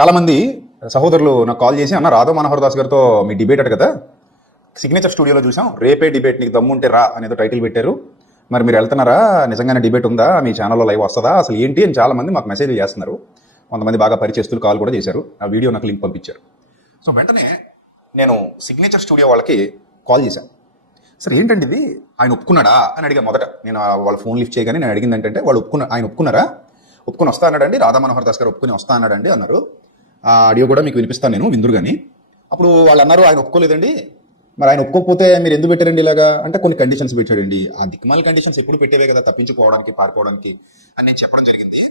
చాలామంది సహోదరులు నాకు కాల్ చేసి అన్న రాధవ్ మనోహర్ దాస్ గారితో మీ డిబేట్ అట కదా? సిగ్నేచర్ స్టూడియోలో చూసాం. రేపే డిబేట్ నీకు దమ్ముంటే రా అనేది టైటిల్ పెట్టారు. మరి మీరు వెళ్తున్నారా? నిజంగానే డిబేట్ ఉందా? మీ ఛానల్లో లైవ్ వస్తుందా? అసలు ఏంటి అని చాలామంది మాకు మెసేజ్ చేస్తున్నారు. కొంతమంది బాగా పరిచయస్తులు కాల్ కూడా చేశారు. ఆ వీడియో నాకు లింక్ పంపించారు. సో వెంటనే నేను సిగ్నేచర్ స్టూడియో వాళ్ళకి కాల్ చేశాను. సరే ఏంటండి ఇది? ఆయన ఒప్పుకున్నాడా? అని అడిగా మొదట. నేను వాళ్ళ ఫోన్ లిఫ్ట్ చేయగానే నేను అడిగింది ఏంటంటే వాళ్ళు ఒప్పుకున్న ఆయన ఒప్పుకున్నారా? ఒప్పుకొని వస్తా అన్నాడండి. రాధా మనోహర్ దాస్ గారు ఒప్పుకొని వస్తా అన్నాడండి అన్నారు. ఆ ఆడియో కూడా మీకు వినిపిస్తాను నేను విందురు కానీ అప్పుడు వాళ్ళు అన్నారు ఆయన ఒప్పుకోలేదండి. మరి ఆయన ఒప్పుకోకపోతే మీరు ఎందుకు పెట్టారండి ఇలాగా? అంటే కొన్ని కండిషన్స్ పెట్టాడండి. ఆ దిక్మాల కండిషన్స్ ఎప్పుడు పెట్టేవే కదా తప్పించుకోవడానికి పారిపోవడానికి అని నేను చెప్పడం జరిగింది.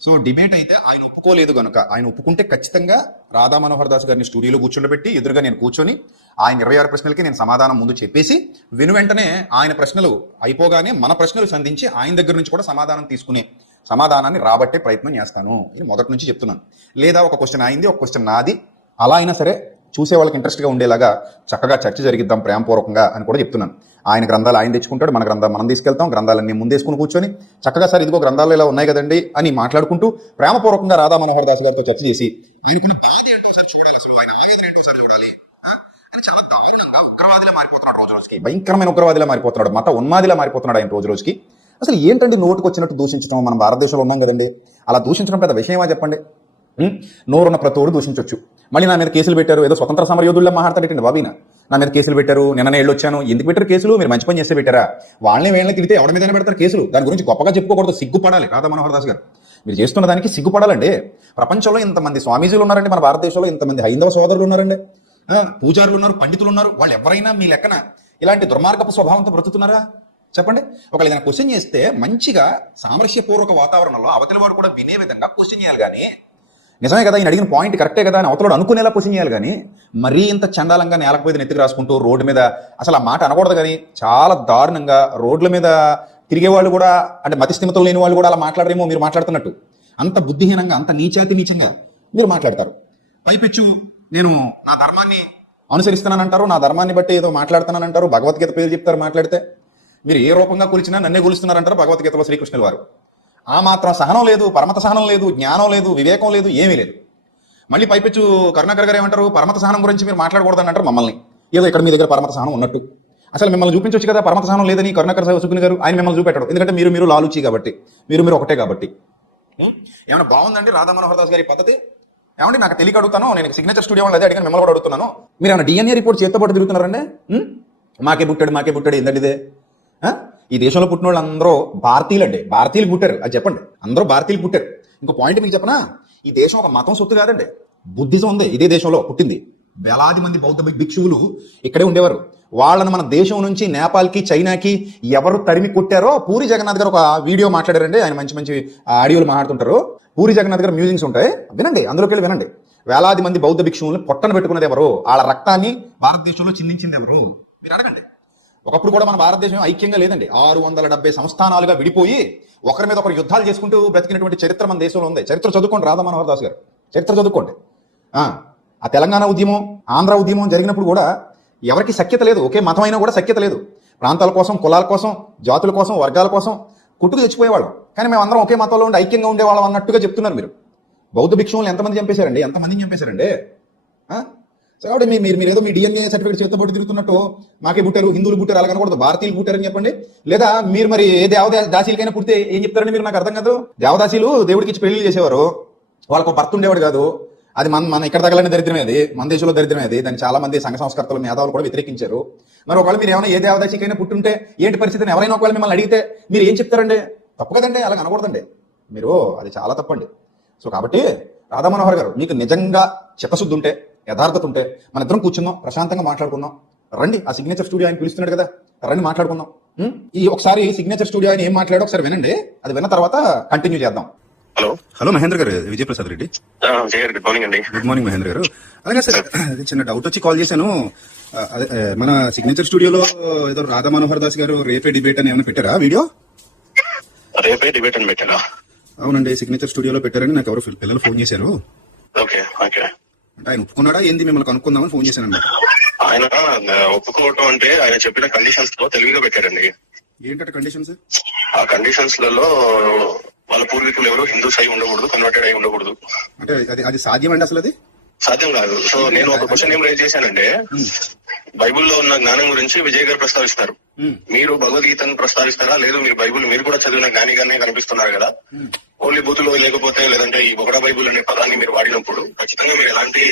సో డిబేట్ అయితే ఆయన ఒప్పుకోలేదు కనుక ఆయన ఒప్పుకుంటే ఖచ్చితంగా రాధా మనోహర్ దాస్ గారిని స్టూడియోలో కూర్చుండబెట్టి ఎదురుగా నేను కూర్చొని ఆయన ఇరవై ఆరు ప్రశ్నలకి నేను సమాధానం ముందు చెప్పేసి విను వెంటనే ఆయన ప్రశ్నలు అయిపోగానే మన ప్రశ్నలు సంధించి ఆయన దగ్గర నుంచి కూడా సమాధానం తీసుకునే సమాధానాన్ని రాబట్టే ప్రయత్నం చేస్తాను ఇది మొదటి నుంచి చెప్తున్నాను. లేదా ఒక క్వశ్చన్ అయింది ఒక క్వశ్చన్ నాది. అలా అయినా సరే చూసే వాళ్ళకి ఇంట్రెస్ట్గా ఉండేలాగా చక్కగా చర్చ జరిగిద్దాం ప్రేమపూర్వకంగా అని కూడా చెప్తున్నాను. ఆయన గ్రంథాలు ఆయన తెచ్చుకుంటాడు మన గ్రంథాలు మనం తీసుకెళ్తాం గ్రంథాలన్నీ ముందేసుకుని కూర్చొని చక్కగా సార్ ఇదిగో గ్రంథాలు ఇలా ఉన్నాయి కదండి అని మాట్లాడుకుంటూ ప్రేమపూర్వకంగా రాధా మనోహర్ దాస్ గారితో చర్చ చేసి ఆయనకున్న బాధ ఏంటో సార్ చూడాలి అసలు ఆయన ఆవేదన ఏంటో సార్ చూడాలి. అని చాలా దారుణంగా ఉగ్రవాదిలా మారిపోతున్నాడు రోజు రోజుకి. భయంకరమైన ఉగ్రవాదిలా మారిపోతున్నాడు మత ఉన్మాదిలా మారిపోతున్నాడు ఆయన రోజు రోజుకి. అసలు ఏంటండి నోటుకు వచ్చినట్టు దూషించడం మనం భారతదేశంలో ఉన్నాం కదండి. అలా దూషించడం పెద్ద విషయమా చెప్పండి? నోరున్న ప్రతోడు దూషించవచ్చు మళ్ళీ నా మీద కేసులు పెట్టారు. ఏదో స్వతంత్ర సమరయోధుల్లో మాట్లాడతాడేటండి బాబీన. నా మీద కేసులు పెట్టారు. నిన్ననే వెళ్ళి వచ్చాను ఎందుకు పెట్టారు కేసులు? మీరు మంచి పని చేస్తే పెట్టారా? వాళ్ళని వీళ్ళని తిరిగితే ఎవరి మీదైనా పెడతారు కేసులు? దాని గురించి గొప్పగా చెప్పుకోకూడదు. సిగ్గుపడాలి. రాధా మనోహర్ దాస్ గారు. మీరు చేస్తున్న దానికి సిగ్గుపడాలండి. ప్రపంచంలో ఇంతమంది స్వామీజీలు ఉన్నారండి. మన భారతదేశంలో ఇంతమంది హైందవ సోదరులు ఉన్నారండి. పూజారులు ఉన్నారు పండితులు ఉన్నారు. వాళ్ళు ఎవరైనా మీ లెక్కన ఇలాంటి దుర్మార్గపు స్వభావంతో బ్రతుకుతున్నారా? చెప్పండి. ఒకవేళ ఏదైనా క్వశ్చన్ చేస్తే మంచిగా సామరస్యపూర్వక వాతావరణంలో అవతలి వాడు కూడా వినే విధంగా క్వశ్చన్ చేయాలి కానీ నిజమే కదా ఈయన అడిగిన పాయింట్ కరెక్టే కదా అని అవతలడు అనుకునేలా క్వశ్చన్ చేయాలి కానీ మరీ ఇంత చండాలంగా నేలకపోయి నెత్తికి రాసుకుంటూ రోడ్డు మీద అసలు ఆ మాట అనకూడదు కానీ చాలా దారుణంగా రోడ్ల మీద తిరిగే వాళ్ళు కూడా అంటే మతిస్థిమతలు లేని వాళ్ళు కూడా అలా మాట్లాడరేమో మీరు మాట్లాడుతున్నట్టు. అంత బుద్ధిహీనంగా అంత నీచాతి నీచంగా మీరు మాట్లాడతారు. పైపెచ్చు నేను నా ధర్మాన్ని అనుసరిస్తున్నానంటారు నా ధర్మాన్ని బట్టి ఏదో మాట్లాడుతున్నానంటారు భగవద్గీత పేరు చెప్తారు మాట్లాడితే. మీరు ఏ రూపంగా కొలిచినా నన్నే కొలుస్తున్నారంటారు భగవద్గీతలో శ్రీకృష్ణుల వారు. ఆ మాత్రం సహనం లేదు పరమత సహనం లేదు జ్ఞానం లేదు వివేకం లేదు ఏమీ లేదు. మళ్ళీ పైపెచ్చు కరుణాకర్ గారు ఏమంటారు? పరమత సహనం గురించి మీరు మాట్లాడకూడదని అంటారు మమ్మల్ని. ఏదో ఇక్కడ మీ దగ్గర పరమత సహనం ఉన్నట్టు. అసలు మిమ్మల్ని చూపించవచ్చు కదా పరమత సహనం లేదని కరుణాకర్ సుకుని గారు? ఆయన మిమ్మల్ని చూపెట్టడం. ఎందుకంటే మీరు మీరు లాలుచి కాబట్టి. మీరు మీరు ఒకటే కాబట్టి. ఏమైనా బాగుందండి రాధా మనోహర్ దాస్ గారి పద్ధతి? ఏమంటే నాకు తెలియక అడుగుతాను నేను సిగ్నేచర్ స్టూడియో వాళ్ళు అదే అడిగిన మిమ్మల్ని కూడా అడుగుతున్నాను. మీరు ఏమైనా డిఎన్ఏ రిపోర్ట్ చేతితో పాటు తిరుగుతున్నారండి? మాకే పుట్టాడు మాకే పుట్టాడు ఏంటండి ఇదే? ఈ దేశంలో పుట్టిన వాళ్ళు అందరూ భారతీయులు అండి భారతీయులు పుట్టారు. అది చెప్పండి. అందరూ భారతీయులు పుట్టారు. ఇంకో పాయింట్ మీకు చెప్పనా? ఈ దేశం ఒక మతం సొత్తు కాదండి. బుద్ధిజం ఉంది. ఇదే దేశంలో పుట్టింది. వేలాది మంది బౌద్ధ భిక్షువులు ఇక్కడే ఉండేవారు. వాళ్ళని మన దేశం నుంచి నేపాల్కి చైనాకి ఎవరు తరిమి కొట్టారో పూరి జగన్నాథ్ గారు ఒక వీడియో మాట్లాడారండి. ఆయన మంచి మంచి ఆడియోలు మాట్లాడుతుంటారు. పూరి జగన్నాథ్ గారు మ్యూజిక్స్ ఉంటాయి. వినండి. అందులోకి వెళ్ళి వినండి. వేలాది మంది బౌద్ధ భిక్షువులను పొట్టను పెట్టుకున్నది ఎవరు? వాళ్ళ రక్తాన్ని భారతదేశంలో చిందించింది ఎవరు? మీరు అడగండి. ఒకప్పుడు కూడా మన భారతదేశం ఐక్యంగా లేదండి. ఆరు వందల డెబ్బై సంస్థానాలుగా విడిపోయి ఒకరి మీద ఒకరు యుద్ధాలు చేసుకుంటూ బ్రతికినటువంటి చరిత్ర మన దేశంలో ఉంది. చరిత్ర చదువుకోండి రాధా మనోహర్ దాస్ గారు. చరిత్ర చదువుకోండి. ఆ ఆ తెలంగాణ ఉద్యమం ఆంధ్ర ఉద్యమం జరిగినప్పుడు కూడా ఎవరికి సఖ్యత లేదు. ఒకే మతం అయినా కూడా సఖ్యత లేదు. ప్రాంతాల కోసం కులాల కోసం జాతుల కోసం వర్గాల కోసం కుట్టుకు తెచ్చిపోయేవాళ్ళం. కానీ మేము అందరం ఒకే మతంలో ఉండి ఐక్యంగా ఉండేవాళ్ళం అన్నట్టుగా చెప్తున్నారు మీరు. బౌద్ధ భిక్షువులు ఎంతమంది చంపేశారండి? ఎంతమందిని చంపేశారండి? సో కాబట్టి మీరు మీరు ఏదో మీ డిఎన్ఏ సర్టిఫికేట్ చేత పట్టు తిరుగుతున్నట్టు మాకే పుట్టారు హిందువులు పుట్టారు అలా కనకూడదు. భారతీయులు పుట్టారని చెప్పండి. లేదా మీరు మరి ఏ దేవదాసీలకైనా పుడితే ఏం చెప్తారండి మీరు నాకు అర్థం కాదు. దేవదాసీలు దేవుడికి ఇచ్చి పెళ్ళి చేసేవారు. వాళ్ళకు భర్త ఉండేవాడు కాదు. అది మన మన ఇక్కడ తగలని దరిద్రమే అది. మన దేశంలో దరిద్రమే అది. దాన్ని చాలా మంది సంఘ సంస్కర్తలు మేధావులు కూడా వ్యతిరేకించారు. మరి ఒకవేళ మీరు ఏమైనా ఏ దేవదాసికైనా పుట్టుంటే ఏంటి పరిస్థితిని? ఎవరైనా ఒకవేళ మిమ్మల్ని అడిగితే మీరు ఏం చెప్తారండి? తప్పు కదండి అలా అనకూడదండి మీరు అది చాలా తప్పండి. సో కాబట్టి రాధా మనోహర్ గారు మీకు నిజంగా చిత్తశుద్ధి ఉంటే యథార్థత ఉంటే మన ఇద్దరం కూర్చుందాం ప్రశాంతంగా మాట్లాడుకుందాం. రండి ఆ సిగ్నేచర్ స్టూడియో ఆయన పిలుస్తున్నాడు కదా రండి మాట్లాడుకుందాం? ఈ ఒకసారి సిగ్నేచర్ స్టూడియో ఆయన ఏం మాట్లాడో ఒకసారి వినండి అది విన్న తర్వాత కంటిన్యూ చేద్దాం. Hello. Hello Mahendra garu Vijayaprasad Reddy. Good morning అండి. Good morning Mahendra garu. అలాగే సార్ చిన్న డౌట్ వచ్చి కాల్ చేశాను. మన సిగ్నేచర్ స్టూడియోలో ఏదో రాధా మనోహర్ దాస్ గారు రేపే డిబేట్ అని ఏమైనా పెట్టారా వీడియో? రేపే డిబేట్ అని పెట్టారా అవునండి సిగ్నేచర్ స్టూడియోలో పెట్టారని నాకు ఎవరు పిల్లలు ఫోన్ చేశారు. Okay okay. అంటే ఆయన ఒప్పుకున్నాడా? ఏంది మిమ్మల్ని కనుక్కుందామని ఫోన్ చేశాను ఆయన ఒప్పుకోవటం అంటే ఆయన చెప్పిన కండిషన్స్తో తెలుగులో పెట్టారండి ఏంటంటే కండిషన్స్ ఆ కండిషన్స్లలో వాళ్ళ పూర్వీకులు ఎవరు హిందూస్ అయి ఉండకూడదు కన్వర్టెడ్ అయి ఉండకూడదు. అంటే అది అది సాధ్యం అండి అసలు అది సాధ్యం కాదు. సో నేను ఒక క్వశ్చన్ ఏం రైజ్ చేశానంటే బైబిల్లో ఉన్న జ్ఞానం గురించి విజయ్ గారు ప్రస్తావిస్తారు. మీరు భగవద్గీతను ప్రస్తావిస్తారా? లేదు మీరు బైబిల్ మీరు కూడా చదివిన జ్ఞానిగానే కనిపిస్తున్నారు కదా. ఓన్లీ బూతులు లేకపోతే లేదంటే ఈ బొగడ బైబిల్ అనే పదాన్ని మీరు వాడినప్పుడు ఖచ్చితంగా మీరు ఎలాంటి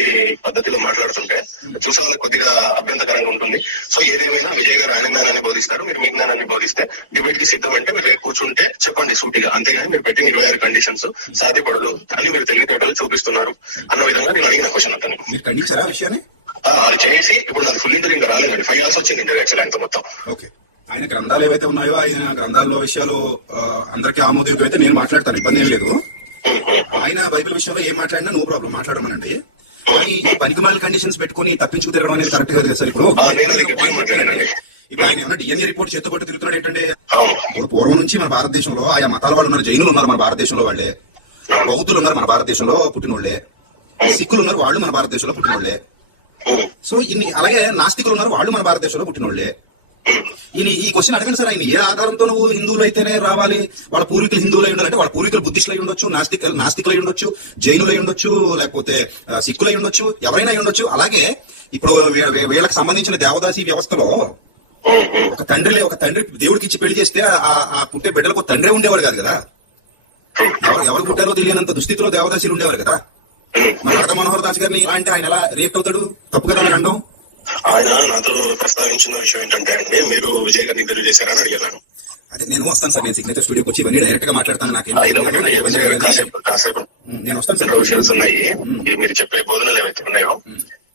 పద్ధతిలో మాట్లాడుతుంటే చూసే వాళ్ళకి కొద్దిగా అభ్యంతకరంగా ఉంటుంది. సో ఏదేమైనా విజయ్ గారు ఆయన జ్ఞానాన్ని బోధిస్తారు. మీరు మీ జ్ఞానాన్ని బోధిస్తే డిబేట్కి సిద్ధం అంటే మీరు కూర్చుంటే చెప్పండి సూటిగా. అంతేగాని మీరు పెట్టిన ఇరవై ఆరు కండిషన్స్ సాధ్యపడదు అని మీరు తెలివితేటలు చూపిస్తున్నారు అన్న విధంగా నేను అడిగిన క్వశ్చన్ అతను అది చేసి ఇప్పుడు అది ఫుల్ ఇంటర్ ఇంకా రాలేదండి. ఫైవ్ ఇయర్స్ వచ్చింది ఇంటర్ యాక్చువల్ ఆయనతో మొత్తం. ఓకే. ఆయన గ్రంథాలు ఏవైతే ఉన్నాయో ఆయన గ్రంథాల్లో విషయాలు అందరికీ ఆమోదయోగ్యం అయితే నేను మాట్లాడతాను. ఇబ్బంది ఏం లేదు. ఆయన బైబిల్ విషయంలో ఏం మాట్లాడినా నో ప్రాబ్లం మాట్లాడమనండి. కానీ ఈ పనికిమాల కండిషన్స్ పెట్టుకుని తప్పించుకు తిరగడం అనేది కరెక్ట్ కాదు సార్ ఇప్పుడు? ఇప్పుడు ఆయన ఏమన్నా డిఎన్ఏ రిపోర్ట్ చేతబట్టి తిరుగుతున్నాడు ఏంటంటే? ఇప్పుడు పూర్వం నుంచి మన భారతదేశంలో ఆయా మతాల వాళ్ళు ఉన్నారు జైనులు ఉన్నారు మన భారతదేశంలో వాళ్ళే. బౌద్ధులు ఉన్నారు మన భారతదేశంలో పుట్టినోళ్ళే సిక్కులు ఉన్నారు వాళ్ళు మన భారతదేశంలో పుట్టినోళ్ళే సో ఇన్ని అలాగే నాస్తికులు ఉన్నారు. వాళ్ళు మన భారతదేశంలో పుట్టిన ఈయన ఈ క్వశ్చన్ అడగండి సార్. ఆయన ఏ ఆధారంతో నువ్వు హిందువులు అయితేనే రావాలి? వాళ్ళ పూర్వీకులు హిందువులు అయి ఉండాలంటే వాళ్ళ పూర్వీకులు బుద్ధిస్టులు అయి ఉండొచ్చు నాస్తిక నాస్తికులు అయి ఉండొచ్చు జైనులు అయి ఉండొచ్చు లేకపోతే సిక్కులు అయి ఉండొచ్చు ఎవరైనా అయి ఉండొచ్చు. అలాగే ఇప్పుడు వీళ్ళకి సంబంధించిన దేవదాసి వ్యవస్థలో ఒక తండ్రి ఒక తండ్రి దేవుడికి ఇచ్చి పెళ్ళి చేస్తే ఆ- పుట్టే బిడ్డలకు తండ్రే ఉండేవాడు కాదు కదా? ఎవరు పుట్టారో తెలియనంత దుస్థితిలో దేవదాసీలు ఉండేవారు కదా? రాధా మనోహర్ దాస్ గారిని అంటే ఆయన ఎలా రేప్ అవుతాడు? తప్పు కదా అని అనడం ఆయన నాతో ప్రస్తావించిన విషయం ఏంటంటే అండి మీరు విజయ్ గారిని ఇంటర్వ్యూ చేశారని అడిగాను. అదే నేను వస్తాను సార్ నేను సిగ్నేచర్ స్టూడియోకి వచ్చి ఇవన్నీ డైరెక్ట్గా మాట్లాడతాను నాకేం కాసేపు కాసేపు. నేను వస్తాను సార్. విషయాలు ఉన్నాయి. మీరు చెప్పే బోధనలు ఏవైతే ఉన్నాయో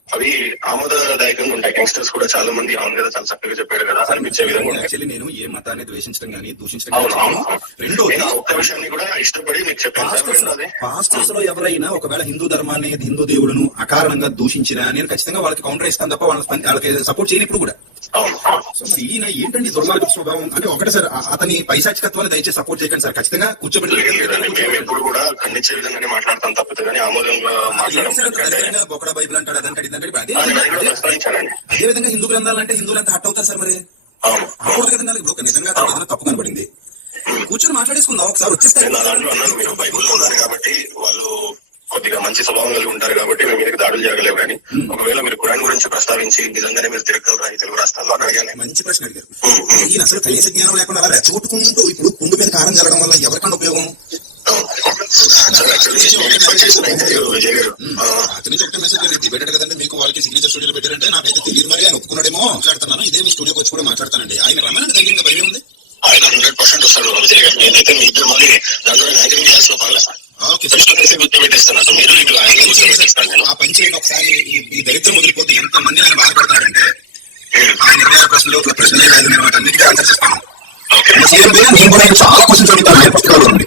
అవి ఆమోదదాయకంగా ఉంటాయి. యంగ్స్టర్స్ కూడా చాలా మంది అవును కదా చాలా చక్కగా చెప్పారు కదా. అనిపించే విధంగా యాక్చువల్లీ నేను ఏ మతాన్ని ద్వేషించడం కానీ దూషించడం అవును కానీ అవును. రెండో ఒక్క విషయాన్ని కూడా ఇష్టపడి మీకు చెప్పాను పాస్టర్స్లో ఎవరైనా ఒకవేళ హిందూ ధర్మాన్ని హిందూ దేవుడును అకారణంగా దూషించినా నేను ఖచ్చితంగా వాళ్ళకి కౌంటర్ ఇస్తాను తప్ప వాళ్ళ వాళ్ళకి సపోర్ట్ చేయని ఇప్పుడు కూడా. సో ఈయన ఏంటండి దుర్మార్గ స్వభావం? అంటే ఒకటే సార్ అతని పైశాచికత్వాన్ని దయచేసి సపోర్ట్ చేయకండి సార్. ఖచ్చితంగా కూర్చోబెట్టి ఎప్పుడు కూడా ఖండించే విధంగానే మాట్లాడతాం తప్పితే కానీ ఆమోదంగా బొకడ బైబిల్ అంటాడు ఇదంటాడు అదే అదే విధంగా హిందూ గ్రంథాలు అంటే హిందువులు అంతా హట్ అవుతారు సార్ మరి? కదండి ఇప్పుడు నిజంగా తప్పు కనబడింది. కూర్చొని మాట్లాడేసుకుందాం ఒకసారి వచ్చేస్తారు మీరు బైబుల్లో ఉన్నారు కాబట్టి వాళ్ళు కొద్దిగా మంచి స్వభావం కలిగి ఉంటారు కాబట్టి మేము మీదకి దాడులు జరగలేవు కానీ ఒకవేళ మీరు కురాన్ గురించి ప్రస్తావించి నిజంగానే మీరు తిరగలరా ఈ తెలుగు రాష్ట్రాల్లో అని అడిగాను మంచి ప్రశ్న అడిగారు. ఈయన అసలు కనీస జ్ఞానం లేకుండా అలా రెచ్చగొట్టుకుంటూ ఇప్పుడు కుండు మీద కారం జరగడం వల్ల ఎవరికన్నా ఉపయోగం సార్ యాక్చువల్లీ నేను ఎక్స్పెక్ట్ చేసిన ఇంటర్వ్యూ విజయ్ గారు ఆ, అతని నుంచి ఒకటే మెసేజ్ నేను డిబేటెడ్ కదండి మీకు వాళ్ళకి సిగ్నేచర్ స్టూడియోలో పెట్టారంటే నాకైతే తెలియదు మరి ఆయన ఒప్పుకున్నాడేమో మాట్లాడుతున్నాను ఇదే మీ స్టూడియోకి వచ్చి కూడా మాట్లాడతానండి ఆయన రమ్మని ధైర్యంగా భయం ఉంది ఆయన హండ్రెడ్ పర్సెంట్ వస్తాడు విజయ్ గారు నేనైతే మీ ఇద్దరు మళ్ళీ దాంట్లో యాంకరింగ్ చేయాల్సిన పనులే ఓకే కృష్ణ కలిసి గుర్తు పెట్టేస్తాను సో మీరు ఇట్లా యాంకరింగ్ గుర్తు పెట్టేస్తాను నేను ఆ పని చేయండి ఒకసారి ఈ- ఈ దరిద్రం వదిలిపోతే ఎంత మంది ఆయన బాధపడతాడంటే ఆయన ఇరవై ఆరు ప్రశ్నలు ప్రశ్నలే కాదు నేను వాటి అన్నిటికీ ఆన్సర్ చేస్తాను. సీఎం నేను కూడా చాలా క్వశ్చన్స్ అడుగుతాను ఆయన పుస్తకాలు ఉంది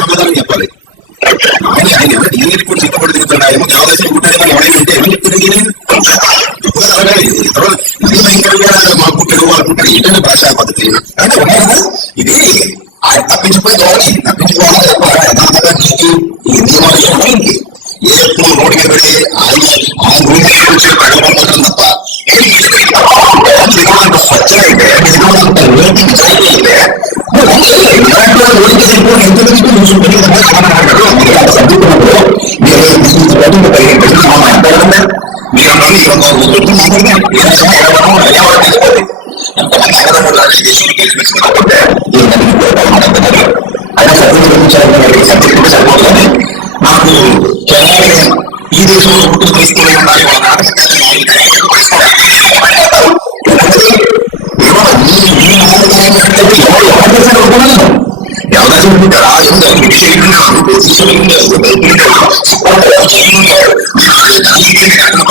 సమాధానం చెప్పాలి? ఆయన ఆయన ఎవరు? డిఎన్ఏ రిపోర్ట్ చెప్పబడి తిరుగుతున్నాయేమో దేవదాసి పుట్టాడేమో ఎవరైనా ఏమని చెప్తుంది మా పుట్టాడు వాళ్ళు పుట్టాడు ఏంటంటే భాషా పద్ధతి. అంటే ఉన్నాయి ఇది ఆయన ధోరణి తప్పించుకోవాలి తప్ప యథార్థంగా నీతి ఈ నియమాలు ఏమైంది ఎప్పుడు మీద పెడితే ఆయన ఆయన గురించి ఈ దేశంలో పుట్టుకు తీసుకెళ్ళిన దాని వల్ల 보면은 여러 가지 문제라 여러분들 믿기 힘들어 믿기 힘들어 믿기 힘들어 속박을 얻기 힘들어 하나를 당기 힘들어 이거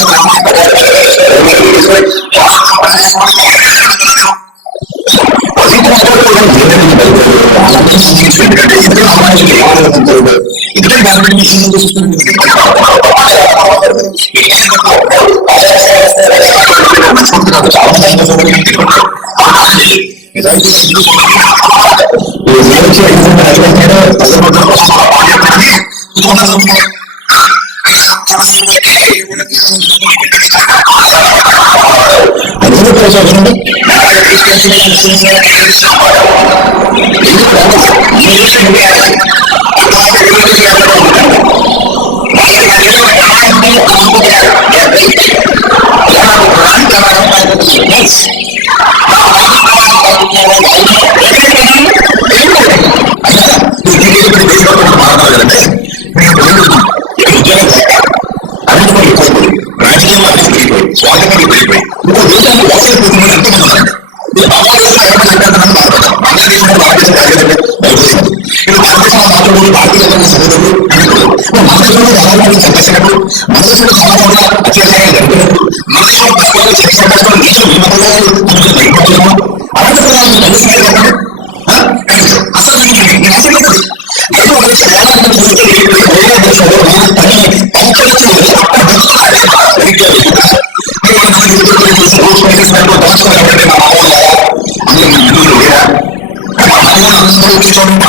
Yes. దేశంలో పసుపు చర్చలు నీచు విమతలో మనకి కలిసి అసలు నేను అసలు ఏదో ఒక సమాజాన్ని చూస్తే వేరే దేశంలో మన పని పంపించలేదు అక్కడ బతుకుతారే అందరూ మన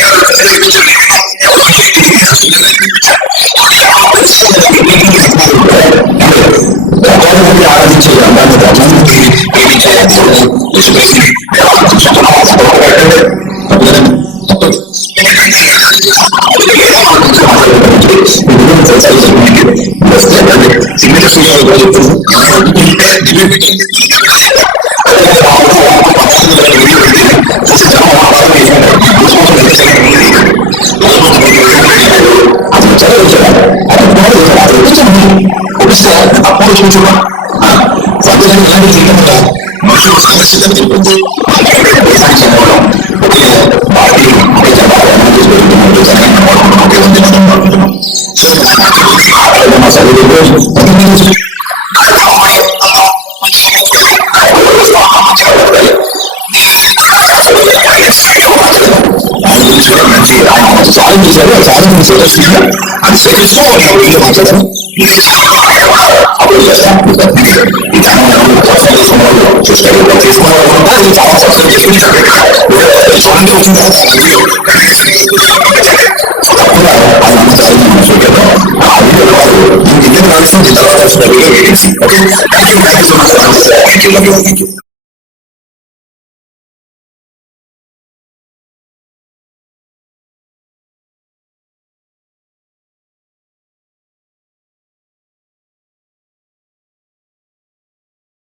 ఆరాధించే గ్రంథాన్ని బ్రహ్మానికి ఏమి చేయాలి అప్పుడు చూచుకో సందేశం ఇలాంటి చేయడం వల్ల మనుషులు సమస్యలు తిరుగుతుంది దేశానికి చెందడం ఒకే పార్టీ ఒకే జనాభా చేసుకుంటున్నట్టు సరైన ఒకే ఉంది మనం అనుకుంటున్నాం సో మా చదువు ఆయన గురించి కూడా మంచి ఆయన మంచి సాధన చేశారు ఆ సాధన చేసేస్తున్నా అది చేస్తూ నేను వీళ్ళు మార్చడం చేసుకున్న వాళ్ళు చూస్తే చేసుకున్న వాళ్ళు కూడా ఈ ఛానల్ సబ్స్క్రైబ్ చేసుకుని చూడండి వచ్చిన తర్వాత వీడియో తప్పకుండా ఆయన నమ్మకాలను మనం చూద్దాం ఆ వీడియో వాళ్ళు ఇంటికి రాసిన తర్వాత వీడియో వేసి okay thank you thank you so much thank you thank you